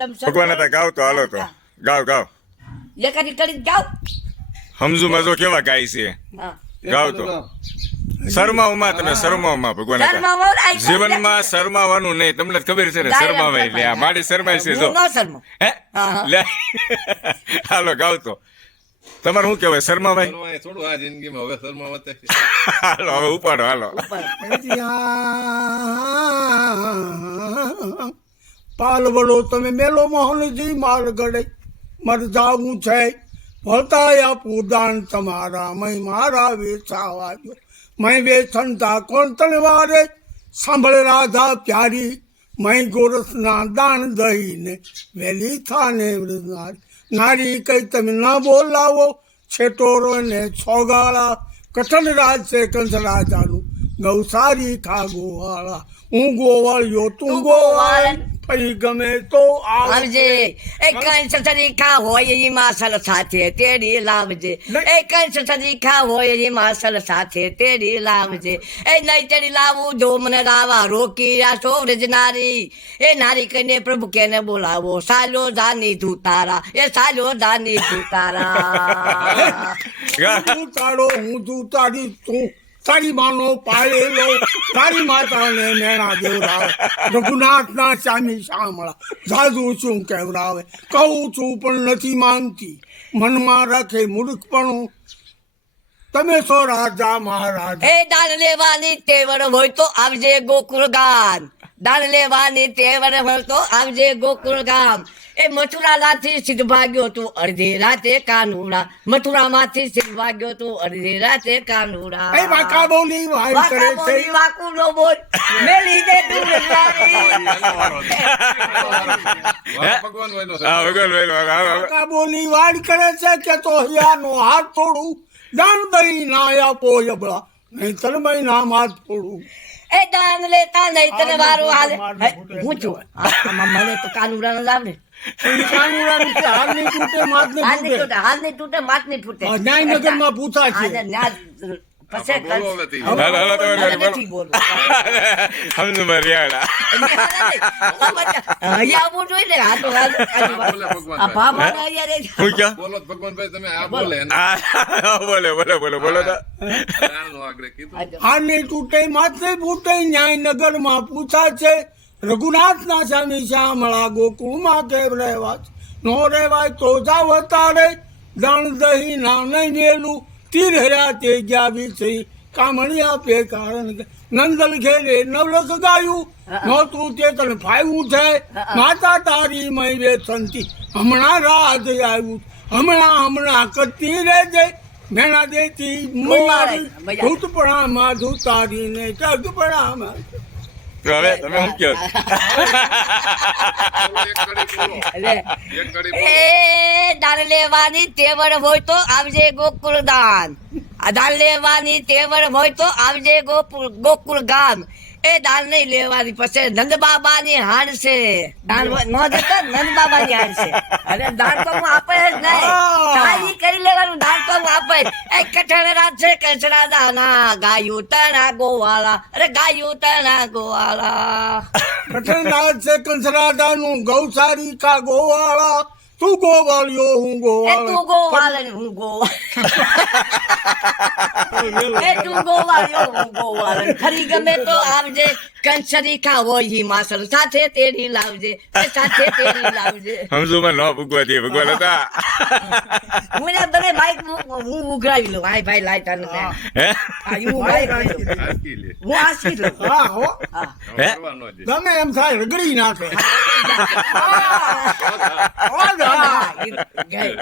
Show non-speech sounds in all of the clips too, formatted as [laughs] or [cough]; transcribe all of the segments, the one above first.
ભગવાન હતા ગાવ તો હાલો તો. ગાવ ગાવ. એકાદી કરી ગાવ. સમજુમાં મજો કેવા ગાય છે. ગાવ તો. શરમાવમાં તમે શરમાવમાં ભગવાન હતા. શરમાવો જીવનમાં શરમાવાનું નહીં. તમને ખબર છે ને શરમાવાય એટલે આ માડી શરમાય છે જો. હું. લે. હાલો ગાવ તો. તમારે શું કહેવાય શરમાભાઈ થોડું આ જિંદગીમાં. હવે શરમા વતે હાલો હવે ઉપાડો હાલો. પાલવડો તમે મેલો મોહનજી માર ગળે મર જાવું છે. ભળતાયા પૂદાન તમારા મય મારા વેચાવા જો મય વેચનતા કોણ તણવારે સાંભળ રાધા પ્યારી. મય ગોરસના દાન દહીને વેલી થાને નારી કઈ તમે ના બોલાવો. છેટોરો ને છોગાળા. કઠણ રાજ છે કંસ રાજાનું. ગૌસારી ખા ગોવાળા હું ગોવાળ્યો તું ગોવાળ. ફરી ગમે તો આવજે. એ કંસ તરીકા હોય એ માસલ સાથે તેડી લાવજે. એ કંસ તરીકા હોય એ માસલ સાથે તેરી લાવજે. એ નહીં તેડી લાવું જો મને રાવા રોકી રાસો રજનારી એ નારી કહીને પ્રભુ કેને બોલાવો? સાલો જાની તારા એ સાલો જાની ધૂતારા. [laughs] તું તારો હું તું તારી તું તારી માનો પાળેલો, તારી માતાને મેણા દેવરાવે રઘુનાથના સ્વામી શામળા જાદુ છું કહેવરાવે કહું છું પણ નથી માનતી, મનમાં રાખે મૂર્ખપણું. તમે છો રાજા મહારાજ. એ દાન લેવાની તેવર હોય તો આવજે ગોકુળ ગામ. દાન લેવાની તેવર હોય તો આવજે ગોકુળ ગામ. એ મથુરા લાથી સિદ્ધ ભાગ્યો તું અડધી રાતે કાનુડા. મથુરા માંથી સિદ્ધ ભાગ્યો તું અડધી રાતે કાનુડા. એ વાકા બોલી વાય કરે છે. વાકુ નો બોલ. મે લીધે તું ભગવાન વૈનો હા ભગવાન હાલો. વાકા બોલી વાડ કરે છે કે તો હિયાનો હાથ તોડું દાન દઈ ના આપો યબળા. નહીં તલમય નામ હાથ તોડું એ દાન લેતા નહીં તને વારો હાલે. માર હે, છું? મને તો કાનુડા નો લાવડે કાનુડાનું આ ન્યાયનગરમાં પૂછા છે. તૂટે માથ ફૂટે ન્યાયનગરમાં પૂછા છે. રઘુનાથના સ્વામી શ્યામળા ગોકુળમાં કેમ રહેવા? નો રહેવાય તો જાવ તારે દણ દહી ના નહીં મેલું. તીર હર્યા તે ગયા વિસરી કામણી આપે કારણ નંદલ ઘેરે નવલખ ગાયું. નહોતું તે તને ફાયવું છે માતા તારી મય સંતી હમણાં રાત આવ્યું. હમણાં હમણાં કરતી રહેજે. મેણા દેતી ગોવાળે, મૈયા મૈયા. ધૂતપણામાં ધૂતારીને જગપણામાં તો હવે તમે શું કહો દાન લેવાની તેવડ હોય તો આવજે ગોકુળ દાન દાન લેવાની તેવડ હોય તો આવજે ગોકુળ ગામ એ દાન નહીં લેવાની પછી નંદ બાબા ની હાડ છે. દાન હોય- ન દેતો નંદ બાબા ની હાડ છે. અને દાન તો હું આપે જ નહીં. તારી કરી લેવાનું દાન તો હું આપે એ કઠણ રાત છે કચરા દાના ગાયું તણા ગોવાળા. અરે ગાયું તણા ગોવાળા. કઠણનાથ છે કંસરાજાનું ગૌસારી કા ગોવાળા. તું ગોવાળ્યો હું ગોવાળ. ગોવાળો તું ગોવાળ હું ગોવા [laughs] એ તું ગોવાળિયો હું ગોવાળા ખરી ગમે તો આવજે કંસરી ખા હોય હિમાસલ સાથે તેરી લાવજે સાથે તેરી લાવજે. [laughs] સમજુમાં ન ભૂગવા દે ભગવાન હતા. [laughs] હું ને બને બાઈક હું ઉઘરાવી લઉં. હાય ભાઈ લાઈટ આનું હે? હા, બાઈક હું આસી લઉં. હા હો. હે? તમે ગમે એમ થાય રગડી નાખે.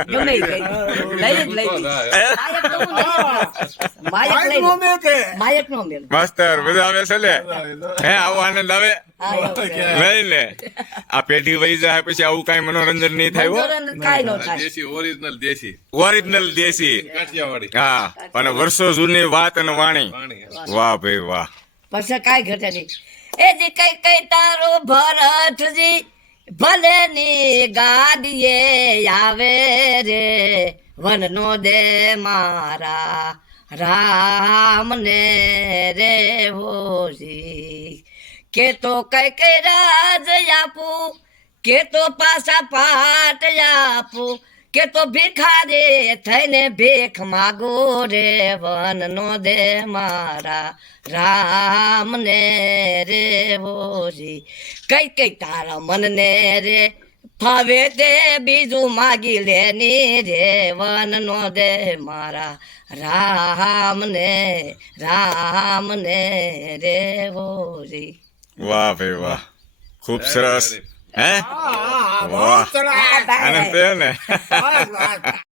ગમે લઈ જ નો. માયક નો મેલ માસ્તર બધા આવે છે લે. હે? આવો આનંદ આવે? હા, લઈ લે. આ પેઢી વહી જાય પછી આવું કઈ મનોરંજન નહીં થાય હો. મનોરંજન કાંઈ ન થાય. દેશી ઓરિજિનલ દેશી. ઓરિજિનલ દેશી. કાઠિયાવાડી. હા અને વર્ષો જૂની વાત અને વાણી. વાહ ભાઈ વાહ. પછી કાંઈ ઘટે નહીં. એ જે કઈ કઈ તારો ભરતજી ભલે ની ગાડીએ આવે રે વનનો દે મારા રામ ને રે હોજી. કે તો કઈ કઈ રાજ આપું? કે તો પાછા પાટ આપું? કે તો ભિખારી થઈને ભીખ માગો રે, વન નો દે મારા રામને રે બોરી કઈ કઈ તારા મનને રે, ફાવે તે બીજું માગી લેની રે, વન નો દે મારા રામને રામને રે બોરી વાહ ભાઈ વાહ. ખૂબ સરસ. હે? વાહ. આનંદ થયો ને.